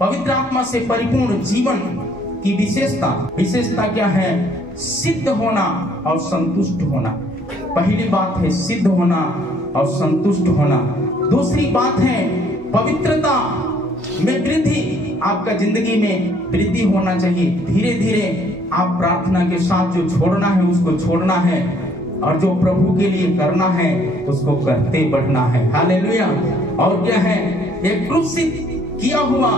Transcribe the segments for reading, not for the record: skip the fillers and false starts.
पवित्र आत्मा से परिपूर्ण जीवन की विशेषता क्या है? सिद्ध होना और संतुष्ट होना। पहली बात है सिद्ध होना और संतुष्ट होना। दूसरी बात है पवित्रता में वृद्धि। आपका जिंदगी में वृद्धि होना चाहिए। धीरे धीरे आप प्रार्थना के साथ जो छोड़ना है उसको छोड़ना है, और जो प्रभु के लिए करना है उसको करते बढ़ना है। हालेलुया। और क्या है? एक क्रूसित किया हुआ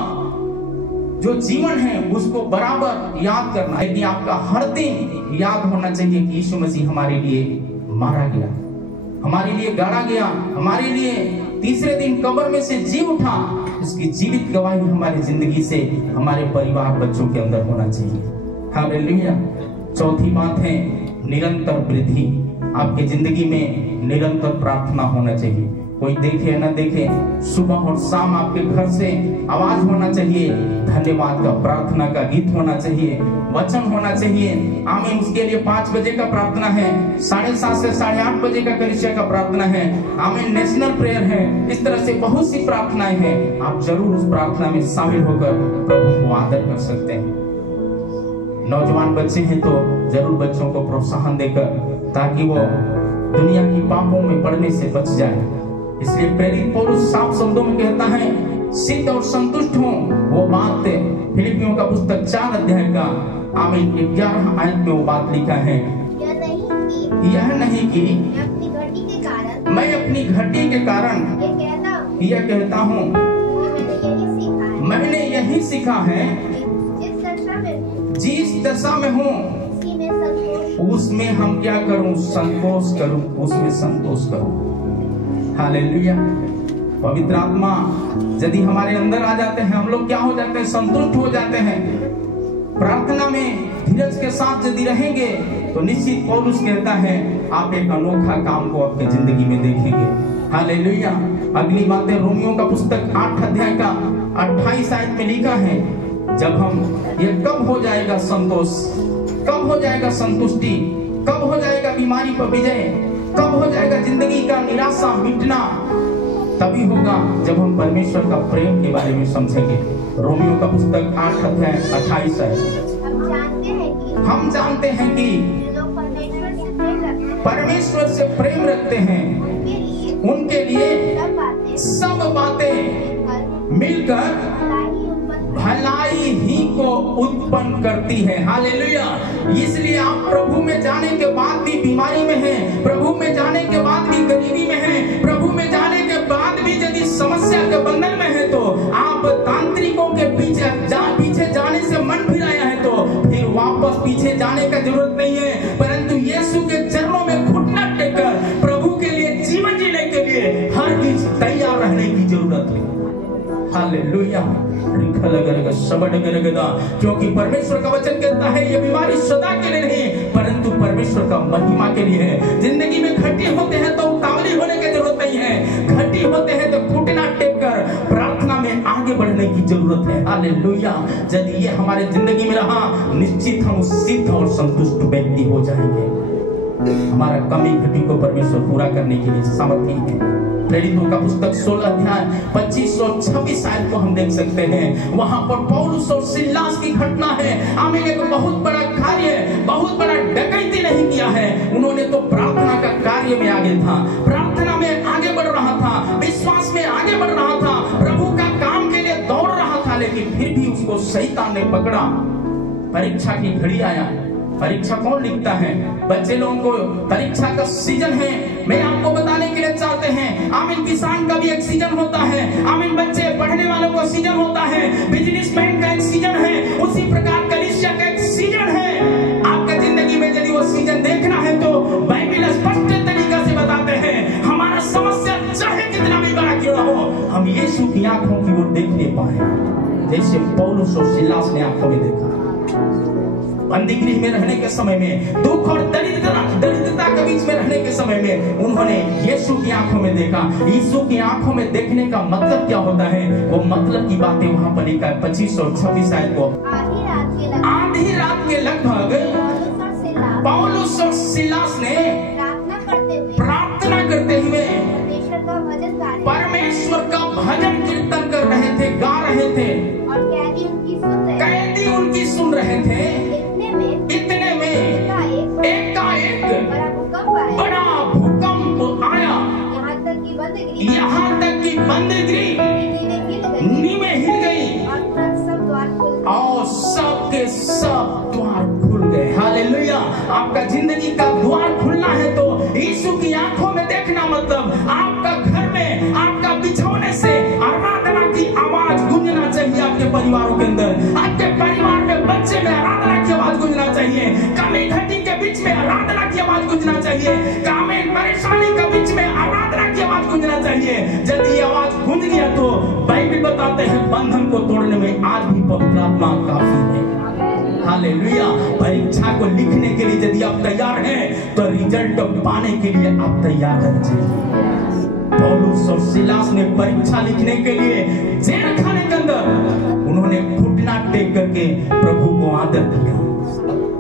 जो जीवन है उसको बराबर याद करना है कि आपका हर दिन याद होना चाहिए कि यीशु मसीह हमारे लिए मारा गया, हमारे लिए गाड़ा गया, हमारे लिए तीसरे दिन कब्र में से जी उठा। उसकी जीवित गवाही हमारी जिंदगी से, हमारे परिवार बच्चों के अंदर होना चाहिए। हालेलुया। चौथी बात है निरंतर वृद्धि। आपके जिंदगी में निरंतर प्रार्थना होना चाहिए। कोई देखे न देखे, सुबह और शाम आपके घर से आवाज होना चाहिए, धन्यवाद का, प्रार्थना का गीत होना चाहिए, वचन होना चाहिए। आमीन। उसके लिए 5 बजे का प्रार्थना है, 7:30 से 8:30 बजे का कलीसिया का प्रार्थना है। आमीन। नेशनल प्रेयर है। इस तरह से बहुत सी प्रार्थनाएं हैं। आप जरूर उस प्रार्थना में शामिल होकर प्रभु को आदर कर सकते हैं। नौजवान बच्चे हैं तो जरूर बच्चों को प्रोत्साहन देकर, ताकि वो दुनिया की पापों में पड़ने से बच जाए। इसलिए प्रेरित पौलुस साफ शब्दों में कहता है सिद्ध और संतुष्ट हो। वो बात फिलिपियों का पुस्तक 4 अध्याय का आमीन 11 आयत में वो बात लिखा है, यह नहीं कि मैं अपनी घटी के कारण यह कहता हूँ, मैंने यही सीखा है जिस दशा में हूँ उसमें हम क्या करूं? संतोष करूं, उसमें संतोष करूं। हालेलुया। पवित्र आत्मा यदि हमारे अंदर आ जाते हैं, हम लोग क्या हो जाते हैं? संतुष्ट हो जाते हैं। प्रार्थना में धीरज के साथ यदि रहेंगे तो निश्चित पौलुस कहता है आप एक अनोखा काम को आपके जिंदगी में देखेंगे। हालेलुया। अगली बात है रोमियो का पुस्तक 8 अध्याय का 28 आयत में लिखा है, जब हम ये कब हो जाएगा संतोष, कब हो जाएगा संतुष्टि, कब हो जाएगा बीमारी पर विजय, कब हो जाएगा जिंदगी का निराशा मिटना? तभी होगा जब हम परमेश्वर का प्रेम के बारे में समझेंगे। रोमियो का पुस्तक 8 अध्याय 28 है। हम जानते हैं कि परमेश्वर से प्रेम रखते हैं उनके लिए सब बातें मिलकर भलाई ही को उत्पन्न करती है। हालेलुया। इसलिए आप प्रभु में जाने के बाद भी बीमारी में हैं, प्रभु में जाने के बाद भी गरीबी में हैं, प्रभु में जाने के बाद भी यदि समस्या के बंधन में है, तो आप तांत्रिकों के पीछे जाने से मन फिराया है तो फिर वापस पीछे जाने का जरूरत नहीं है, परंतु यीशु के चरणों में घुटना टेककर प्रभु के लिए जीवन जीने के लिए हर चीज तैयार रहने की जरूरत है। हालेलुया। क्योंकि परमेश्वर का वचन कहता है ये बीमारी सदा के लिए नहीं परंतु परमेश्वर का महिमा के लिए है। जिंदगी में घटी होते हैं तो उतावली होने की जरूरत नहीं है, घटी होते हैं तो घुटना टेक कर प्रार्थना में आगे बढ़ने की जरूरत है। हालेलुया। यदि ये हमारे जिंदगी में रहा, निश्चित हम सिद्ध और संतुष्ट व्यक्ति हो जाएंगे। हमारा कमी घटी को परमेश्वर पूरा करने के लिए सामर्थ्य है। प्रेरितों का पुस्तक 16 अध्याय 25 और 26 आयत को हम देख सकते हैं। वहां पर पौलुस और सिलास की घटना है। आमीन। एक बहुत बड़ा कार्य, बहुत बड़ा डकैती नहीं किया है, उन्होंने तो प्रार्थना का कार्य में आगे था, प्रार्थना में आगे बढ़ रहा था, विश्वास में आगे बढ़ रहा था, प्रभु का काम के लिए दौड़ रहा था, लेकिन फिर भी उसको शैतान ने पकड़ा। परीक्षा की घड़ी आया। परीक्षा कौन लिखता है? बच्चे लोगों को परीक्षा का सीजन है। मैं आपको बताने के लिए चाहते हैं, आमीन, किसान का भी एक सीजन होता है, आमीन, बच्चे पढ़ने वालों का सीजन होता है, बिजनेसमैन का एक सीजन है, उसी प्रकार कलीसिया का एक सीजन है। आपका जिंदगी में यदि वो सीजन देखना है तो बाइबल स्पष्ट तरीका से बताते हैं, हमारा समस्या चाहे कितना भी बड़ा क्यों हो, हम यीशु की आंखों की ओर देख ले पाए, जैसे पौलुस और सिलास ने आंखों में देखा। बंदीगृह में रहने के समय में, दुख और दरिद्रता के बीच में रहने के समय में उन्होंने यीशु की आंखों में देखा। यीशु की आंखों में देखने का मतलब क्या होता है? वो मतलब की बातें वहाँ पर लिखा है 25 और 26 आयत को। आधी रात के लगभग पौलुस और सिलास ने प्रार्थना करते हुए परमेश्वर का भजन कीर्तन कर रहे थे, गा रहे थे। और कैदी उनकी सुन रहे थे। इतने में एकाएक बड़ा भूकंप आया, यहाँ तक कि बंद गिरी, नींवें हिल गई और सबके सब द्वार खुल गए। हालेलुया। आपका जिंदगी का द्वार खुलना है तो यीशु की आंखों में देखना, मतलब आपका घर में, आपका बिछौने से आराधना की आवाज गूंजना चाहिए। आपके परिवारों के अंदर, आपके परिवार में, बच्चे में आराधना की आवाज गूंजना चाहिए। कमी घटी के बीच में आराधना की आवाज गूंजना चाहिए। कामे परेशानी के बीच में आराधना की आवाज गूंजना चाहिए। यदि ये आवाज गूंज गया तो बाइबल बताते हैं बंधन को तोड़ने में आज भी पवित्र आत्मा काफी है। हालेलुया। परीक्षा को लिखने के लिए यदि आप तैयार हैं तो रिजल्ट पाने के लिए आप तैयार रहना चाहिए। पौलुस और सिलास ने परीक्षा लिखने के लिए जेल खाने के अंदर उन्होंने घुटना टेक करके प्रभु को आदर किया।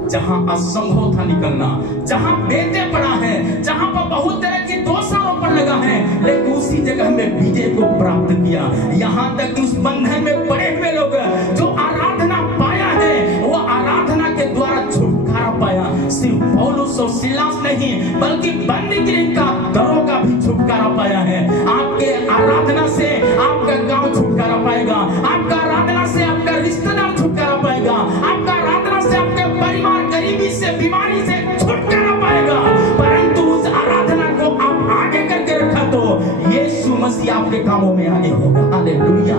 जहां असंभव था निकलना, जहां बेटे पड़ा है, जहां पर बहुत तरह की दोषारोपण लगा है, लेकिन उसी जगह में विजय को प्राप्त किया। यहाँ तक कि उस बंधन में पड़े हुए लोग जो आराधना पाया है वो आराधना के द्वारा छुटकारा पाया। सिर्फ पौलुस और सिलास नहीं बल्कि बंदीगृह का दरोगा भी छुटकारा पाया है। आपके आराधना से आपका गांव छुटकारा पाएगा, आपका आराधना से आपका रिश्तेदार छुटकारा पाएगा, आपका आराधना से आपके परिवार गरीबी से, बीमारी से छुटकारा पाएगा। परंतु उस आराधना को आप आगे करके रखा तो यीशु मसीह आपके कामों में आगे होगा। हालेलुया।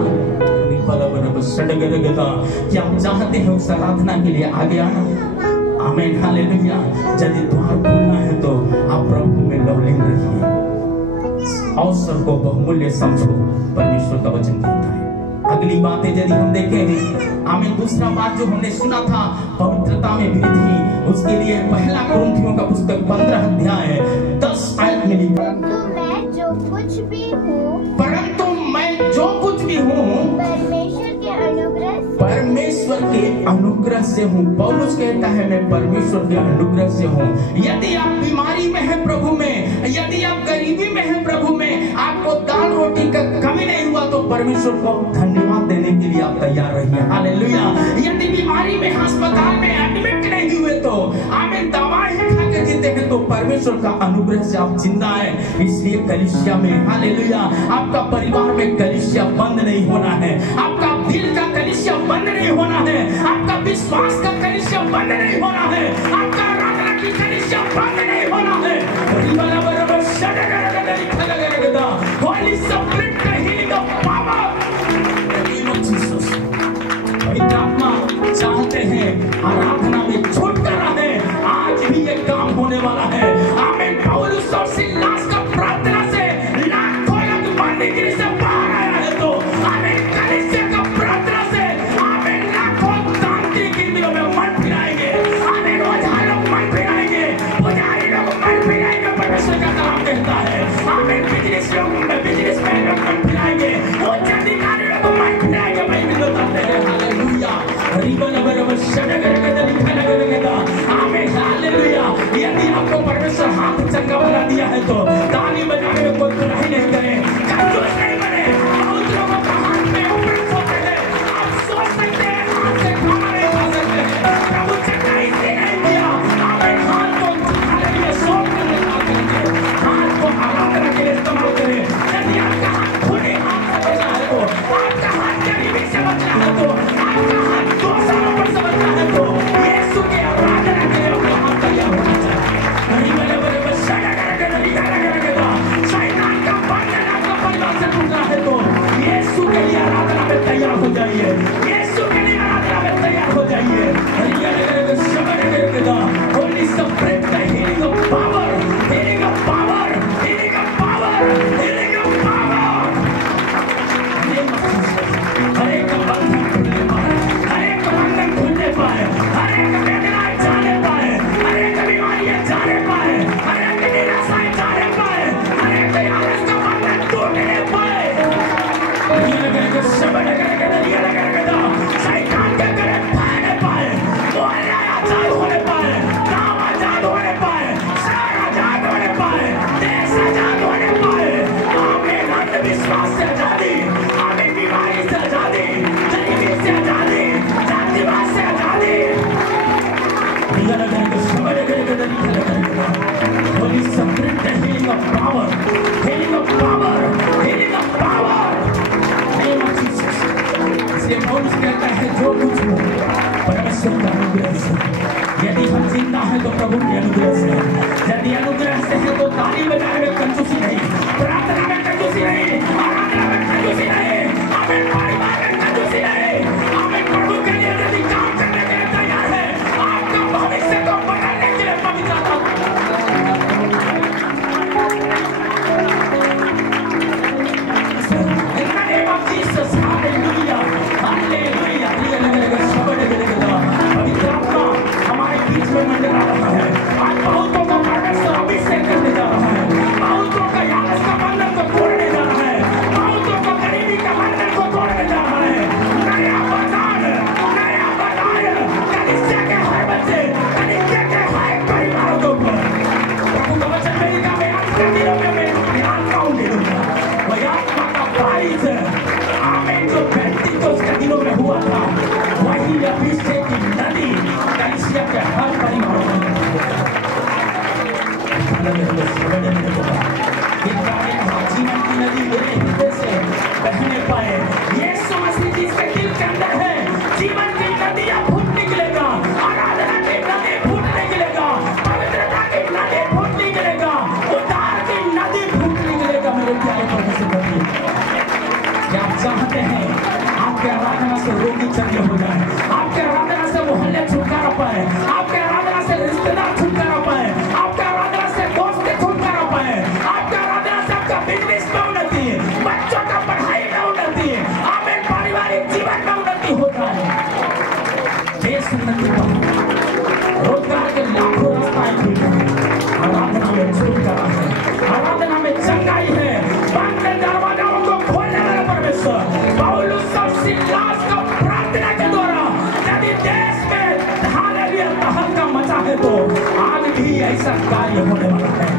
क्या आप चाहते हैं उस आराधना के लिए आगे आना? आमीन। हालेलुया। यदि द्वार खुलना है तो आप प्रभु में लवलीन रहिए, अवसर को बहुमूल्य समझो, परमेश्वर का वचन कहता है। अगली बातें यदि हम देखें, आमीन, दूसरा बात जो हमने सुना था पवित्रता में वृद्धि, उसके लिए पहला कुरिन्थियों का पुस्तक 15 अध्याय 10 आयत में लिखा, परंतु मैं जो कुछ भी हूँ परमेश्वर के अनुग्रह से हूँ। पौलुस कहता है मैं परमेश्वर के अनुग्रह से हूँ। यदि आप बीमारी में हैं प्रभु में, यदि आप गरीबी में हैं प्रभु में, आपको दाल रोटी का कमी नहीं हुआ तो परमेश्वर को धन्यवाद देने के लिए आप तैयार रहिए। हालेलुया। यदि बीमारी में, अस्पताल में एडमिट नहीं हुए तो आमीन, दवाई खा के जीते हैं तो परमेश्वर का अनुग्रह से आप जिंदा है। इसलिए कलीसिया में, हालेलुया, आपका परिवार में कलीसिया बंद नहीं होना है, आपका दिल का कलीसिया बंद नहीं होना है, आपका विश्वास का कलीसिया बंद नहीं होना है, आपका आराधना की कलीसिया बंद नहीं होना है। Holy Spirit का healing of power in the name of Jesus। पवित्र आत्मा चाहते हैं आराधना में छुटकारा है। आज भी ये काम होने वाला है। आमीन। पौलुस और सिलास का प्रार्थना से लाखों लोग बंदीगृह से बाहर आया है तो आमीन, कलीसिया का प्रार्थना से आमीन, लाखों तांत्रिक इंद्रियों में मन फिराएंगे। आमीन। ओझा लोग मन फिराएंगे, पुजारी लोग मन फिराएंगे। परमेश्वर का कलाम कहता है आमीन। Holy Spirit, the healing of power, healing of power, healing of power. Name of Jesus. इसलिए पौलुस कहता है जो कुछ हो परमेश्वर का अनुग्रह से, यदि हम जिंदा हैं तो प्रभु के अनुग्रह से, यदि अनुग्रह से है तो ताली बजाने में कंजूसी नहीं, प्रार्थना में कंजूसी नहीं, आराधना में कंजूसी नहीं, आमीन, परिवार में कंजूसी नहीं, आमीन। प्रभु के लिए यदि काम करने के लिए तैयार है, आपका भविष्य को बदलने के लिए पवित्र In the name of Jesus, hallelujah, hallelujah, पवित्र आत्मा हमारे बीच में मंडरा रहा है। आज बहुतों को परमेश्वर अभिषेक करने जा रहा है, बहुतों का यास का बंधन को तोड़ने जा रहा है, बहुतों को गरीबी का बंधन को तोड़ने जा रहा है। नया बदान कलीसिया के हर बच्चे, कलीसिया के हर परिवारों के ऊपर प्रभु का वचन में लिखा, मैं आज के दिनों में मैं आत्मा दे दूंगा, वही आत्मा का बारिश, आमीन, जो पेंटिकोस के दिनों में हुआ था, वही अभिषेक की नदी कलीसिया के हर परिवारों में जीवन की नदी मेरे हृदय से बहने पाए। यीशु मसीह जिसके दिल के अंदर है, जीवन की नदियां फूट निकलेगा, आराधना की नदी फूट निकलेगा, पवित्रता की नदी फूट निकलेगा, उद्धार की नदी फूट निकलेगा। मेरे प्यारे परमेश्वर, क्या आप चाहते हैं आपके आराधना से रोगी चंगे हो जाए, आपके आराधना से मोहल्ले छुटकारा पाए, आपके आराधना से रिश्तेदार छुटकारा पाए, आपके आराधना से दोस्त छुटकारा पाए, आपके आराधना से आपका बिजनेस में उन्नति, बच्चों का पढ़ाई में उन्नति, आमीन, पारिवारिक जीवन में उन्नति होता है, देश उन्नति पाए, रोजगार के लाखों रास्ताएं खुलते हैं, आराधना में छुटकारा है, आराधना में चंगाई है, बंद दरवाजाओं को खोलने वाला परमेश्वर। पौलुस और सिलास को प्रार्थना के द्वारा यदि देश में हालेलुया तहलका मचा है तो आज भी ऐसा कार्य होने वाला है,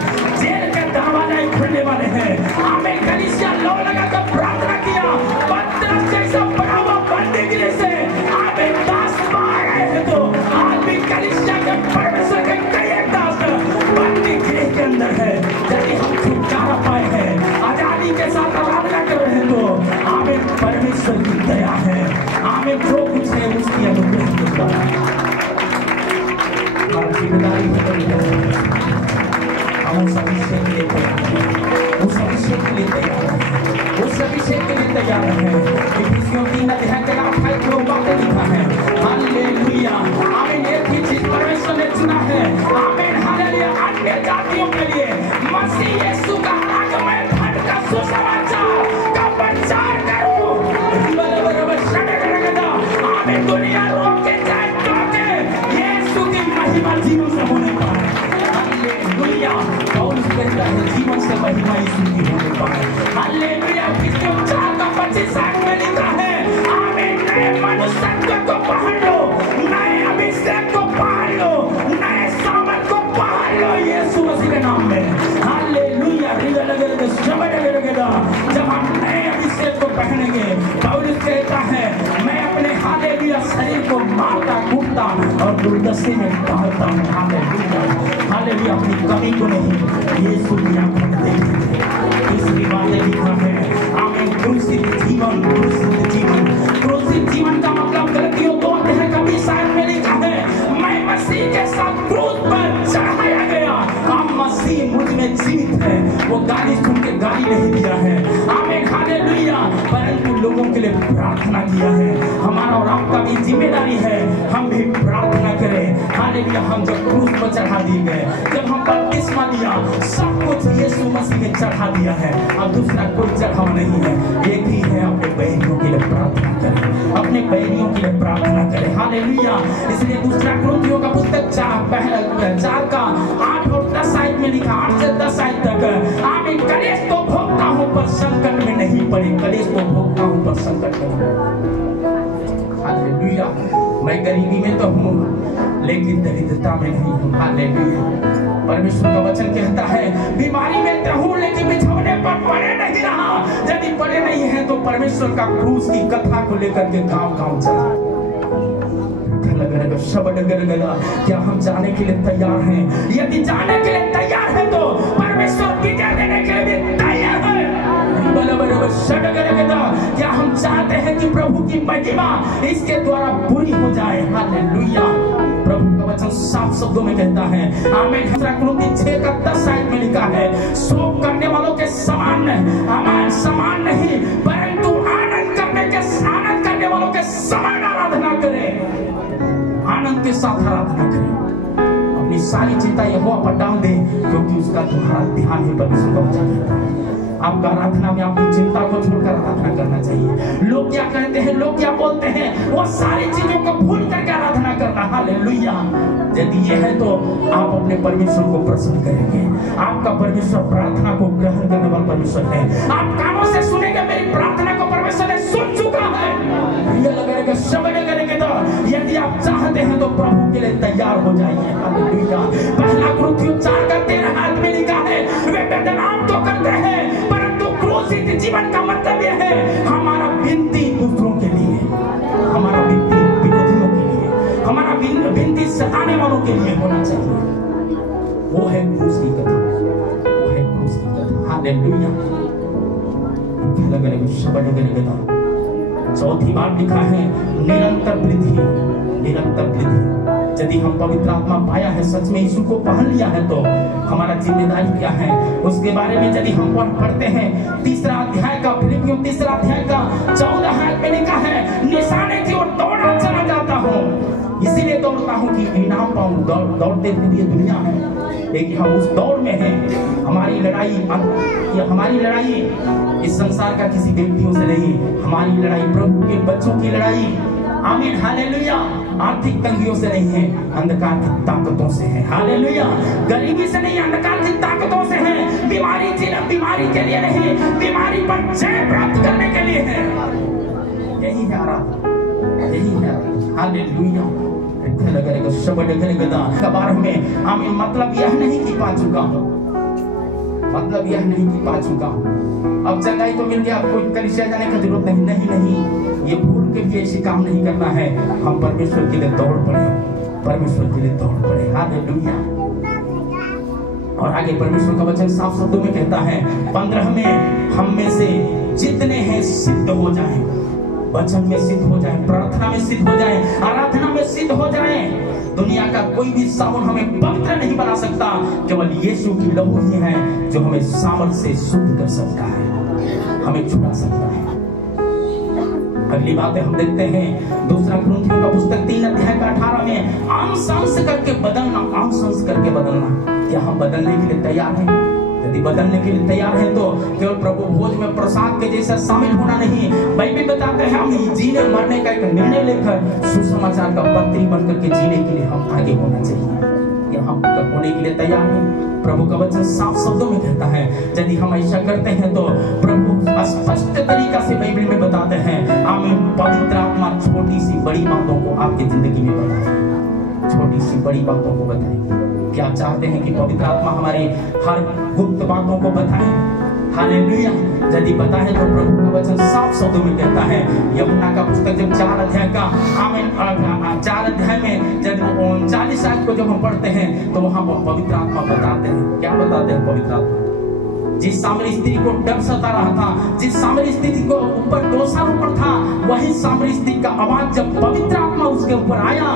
जेल के दरवाजे खुलने वाले हैं, आमीन। कलीसिया लो लगाकर प्रार्थना किया, पतरस जैसा बड़ा हुआ बंदी गिरे से आमीन दास मार गए हैं, तो आज भी कलीसिया के परमेश्वर के कई एक दास बंदी गिरे के अंदर है। यदि हम छुटकारा पाए हैं, आजादी के साथ आराधना कर रहे हैं, तो आमीन, परमेश्वर की दया है, आमीन, जो कुछ है उसकी अनुग्रह के द्वारा जिम्मेदारी हम उस अभिषेक के लिए तैयार हैं, उस अभिषेक के लिए तैयार हैं, उस अभिषेक के लिए तैयार हैं। इफिसियों 3 के 8 में बातें लिखा है, हालेलुया, आमीन। एक ही चीज परमेश्वर ने चुना है, आमीन, हालेलुया, अन्य जातियों के लिए मसीह यीशु का आगमन धन का सुसमाचार का प्रचार करो, आमीन। दुनिया रोक के जाए यीशु की महिमा जीवन से होने पाए, हालेलुया। पौलुस कहता है जीवन से महिमा यीशु की होने पाए, हालेलुया। इसके 4:25 में लिखा है, आमीन, नए मनुष्यत्व को पहन लो, नए अभिषेक को पहन लो, नए सामर्थ को पहन लो यीशु मसीह के नाम में, हालेलुया। जब हम नए अभिषेक को पहनेंगे, पौलुस कहता है मैं अपने हालेलुया शरीर को मारता कूटता और दुर्दशा में डालता हूँ, हालेलुया, हालेलुया। अपनी कमी को नहीं, यीशु की आंखों में देखते हैं। तीसरी बातें लिखा है, आमीन, क्रूसित जीवन, क्रूसित जीवन, क्रूसित जीवन का मतलब गलतियों 2:20 में लिखा है, मैं मसीह के साथ क्रूस पर चढ़ाया गया, अब मसीह मुझ में जीवित है। वो गाली सुन के गाली नहीं दिया है, आमीन, हालेलुया, परंतु लोगों के लिए प्रार्थना किया है। हमारा और आपका भी जिम्मेदारी है, हम भी प्रार्थना करें, हालेलुया। हम जब क्रूस पर चढ़ा दिए गए, जब हम बपतिस्मा लिया, सब कुछ यीशु मसीह ने चढ़ा दिया है, अब दूसरा कोई चढ़ावा नहीं है, एक ही है। अपने बहनियों के लिए प्रार्थना करें, अपने बहनियों के लिए प्रार्थना करें, हालेलुया। इसलिए दूसरा कुरिन्थियों का पुस्तक 4 का 8 और 10 आयत में लिखा, 8 से 10 आयत तक, आमीन। कलेश तो भोगता हूँ पर संकट में नहीं पड़े, कलेश तो भोगता हूँ पर संकट में नहीं, हालेलुया। मैं गरीबी में तो हूँ लेकिन दरिद्रता में नहीं हूँ, हालेलुया। परमेश्वर का वचन कहता है बीमारी में तो हूँ लेकिन बिछौने पर पड़े नहीं रहा। यदि पड़े नहीं है तो परमेश्वर का क्रूस की कथा को लेकर के गांव गांव चला। शब्द गरगदा, क्या हम जाने के लिए तैयार हैं? यदि जाने के लिए तैयार हैं तो परमेश्वर विजय देने के लिए तैयार है। क्या हम चाहते हैं कि प्रभु की महिमा इसके द्वारा पूरी हो जाए? हालेलुया। प्रभु का वचन साफ शब्दों में कहता है, आमीन। 6:10 में लिखा है, शोक करने वालों के समान समान नहीं, परंतु आनंद करने वालों के समान आराधना करें। आनंद के साथ आराधना करें। अपनी सारी चिंता यहोवा पर डाल दे, क्योंकि उसका तुम्हारा ध्यान है। परमेश्वर का वचन कहता है आपका आराधना में आपकी चिंता को छोड़कर आराधना करना चाहिए। लोग क्या कहते हैं, लोग क्या बोलते हैं, वो सारी चीजों को भूल करके आराधना करना। हालेलुया। यदि ये है तो आप अपने परमेश्वर को प्रसन्न करेंगे। आपका परमेश्वर प्रार्थना को ग्रहण करने वाला परमेश्वर है। आप कानों से सुनेंगे, मेरी प्रार्थना को परमेश्वर ने सुन चुका है। ये लगेगा शब्द करेंगे तो यदि आप चाहते हैं तो प्रभु के लिए तैयार हो जाइए। हालेलुया। पहला Corinthians 4:13 में लिखा है, वे बदनाम तो करते हैं परंतु क्रूसित जीवन का मतलब यह है, हमारा विनती दूसरों के लिए, हमारा विनती विरोधियों के लिए, हमारा विनती सताने वालों के लिए होना चाहिए। वो है क्रूस की कथा, वो है क्रूस की कथा। हालेलुया। चौथी बात लिखा है, निरंतर वृद्धि, निरंतर वृद्धि। यदि हम पवित्र आत्मा पाया है, सच में यीशु को पहन लिया है, तो हमारा जिम्मेदारी क्या है उसके बारे में यदि हम पढ़ते हैं 3 अध्याय का, फिलिपियों 3 अध्याय का 14 आयत में लिखा है, निशाने की ओर दौड़ा चला जाता हूँ, इसीलिए दौड़ता हूँ कि इनाम पाऊं। दौड़ते हुए दुनिया में, लेकिन हम उस दौड़ में हैं। हमारी लड़ाई इस संसार का किसी व्यक्तियों से नहीं, हमारी लड़ाई प्रभु के बच्चों की लड़ाई, आमीन, हालेलुया, आर्थिक तंगियों से नहीं है, अंधकार की ताकतों से है। हालेलुया। गरीबी से नहीं, अंधकार की ताकतों से है। बीमारी के लिए नहीं, बीमारी पर जय प्राप्त करने के लिए है। यही है आराधना, यही है आराधना। हालेलुया। शब्द कबार में, आमीन। मतलब यह नहीं कि पा चुका हूं, मतलब यह नहीं कि पा चुका हूं, अब चंगाई तो मिल गया, कोई कलीसिया जाने की जरूरत नहीं। नहीं, ये भूल के भी ऐसी काम नहीं करना है। हम परमेश्वर के लिए दौड़ पड़े, परमेश्वर के लिए दौड़ पड़े। हालेलुया। और आगे परमेश्वर का वचन साफ शब्दों में कहता है 15 में, हम में से जितने हैं सिद्ध हो जाएं, वचन में सिद्ध हो जाएं, प्रार्थना में सिद्ध हो जाएं, आराधना में सिद्ध हो जाएं। दुनिया का कोई भी साबुन हमें पवित्र नहीं बना सकता, केवल यीशु की लहू ही है जो हमें सामर्थ से शुद्ध कर सकता है, हमें छुड़ा सकता है। अगली बातें हम देखते हैं 2 कुरिन्थियों का पुस्तक 3 अध्याय का 18 में, अंश करके बदलना, अंश करके बदलना। क्या हम बदलने के लिए तैयार हैं? यदि बदलने के लिए तैयार है तो केवल प्रभु भोज में प्रसाद के जैसा शामिल होना नहीं, बाइबल बताते हैं हम जीने मरने का एक निर्णय लेकर सुसमाचार का पत्री बनकर के जीने के लिए हम आगे होना चाहिए। यहाँ होने के लिए तैयार है। प्रभु का वचन साफ शब्दों में कहता है, यदि हम ऐसा करते हैं तो प्रभु स्पष्ट तरीका से बाइबल में बताते हैं, आमीन। पवित्र आत्मा छोटी सी बड़ी बातों को आपकी जिंदगी में बताए, छोटी सी बड़ी बातों को बताए। क्या चाहते हैं कि पवित्र आत्मा हमारे हर गुप्त बातों को बताए? हालेलुया। यदि बताए तो प्रभु का वचन साफ शब्दों में कहता है, यूहन्ना का पुस्तक जब 4 अध्याय का, आमीन, 4 अध्याय में जब 39 आयत को जब हम पढ़ते हैं तो वहां पर पवित्र आत्मा बताते हैं। क्या बताते हैं पवित्र आत्मा? जिस सामरी स्त्री को डर सता रहा था, जिस सामरी स्त्री को ऊपर दोषारोपण था, वही सामरी स्त्री का आवाज जब पवित्र आत्मा उसके ऊपर आया,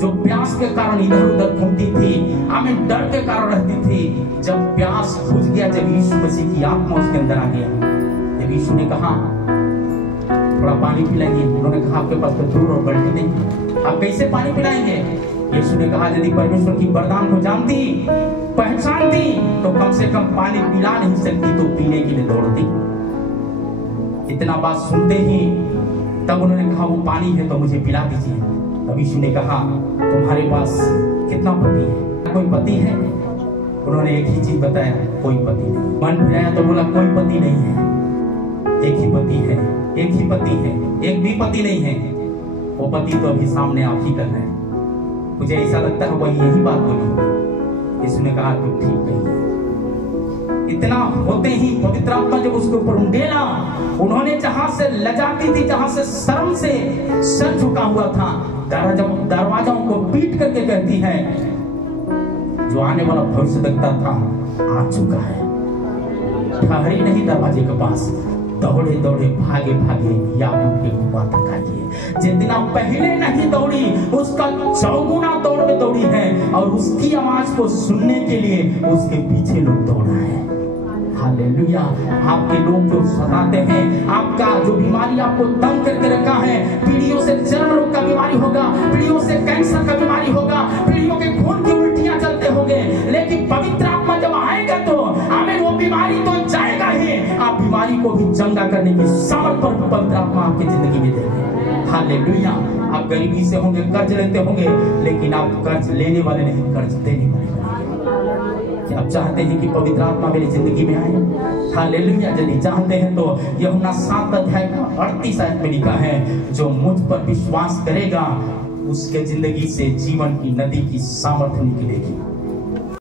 जो प्यास के कारण इधर उधर घूमती थी, आमीन, डर के कारण रहती थी, जब प्यास बुझ गया, जब यीशु मसीह की आत्मा उसके अंदर आ गया, जब यीशु ने कहा थोड़ा पानी पिलाएंगे, उन्होंने कहा आपके पास तो दूर और बाल्टी नहीं, आप कैसे पानी पिलाएंगे? यीशु ने कहा यदि परमेश्वर की वरदान को जानती, पहचानती, तो कम से कम पानी पिला नहीं सकती तो पीने के लिए दौड़ती। इतना बात सुनते ही तब उन्होंने कहा वो पानी है तो मुझे पिला दीजिए। तब यीशु ने कहा तुम्हारे पास कितना पति है? कोई पति है? उन्होंने एक ही चीज बताया, कोई पति नहीं। मन फिराया तो बोला कोई पति नहीं है, एक ही पति है, एक ही पति है, एक भी पति नहीं है। वो पति तो अभी सामने आप ही कर रहे हैं। मुझे ऐसा लगता है वही यही बात बोली। यीशु ने कहा तू ठीक नहीं है, इतना होते ही पवित्र आत्मा जब उसके ऊपर उंडेला, उन्होंने जहां से लजाती थी, जहां से शर्म से सर झुका हुआ था, दरवाजाओं को पीट करके कहती है, जो आने वाला भविष्य देखता था आ चुका है। ठहरी नहीं दरवाजे के पास, दौड़े दौड़े भागे भागे याकूब के गुफा तक आई। जितना पहले नहीं दौड़ी उसका चौगुना दौड़ में दौड़ी है, और उसकी आवाज को सुनने के लिए उसके पीछे लोग दौड़ा है। हालेलुया। आपके लोग जो सताते हैं, आपका जो बीमारी आपको तंग करके रखा है, पीढ़ियों से चर्म रोग का बीमारी होगा, पीढ़ियों से कैंसर का बीमारी होगा, पीढ़ियों के खून की उल्टियां चलते होंगे, लेकिन पवित्र आत्मा जब आएगा तो हमें वो बीमारी तो जाएगा ही, आप बीमारी को भी चंगा करने की सामर्थ पवित्र आत्मा आपकी जिंदगी में देंगे। हालेलुया। आप गरीबी से होंगे, कर्ज लेते होंगे, लेकिन आप कर्ज लेने वाले नहीं, कर्ज देने वाले। आप चाहते हैं कि पवित्र आत्मा मेरी जिंदगी में आए? हालेलुया। यदि चाहते हैं तो यूहन्ना 7:38 में लिखा है, जो मुझ पर विश्वास करेगा उसके जिंदगी से जीवन की नदी की सामर्थ्य निकलेगी।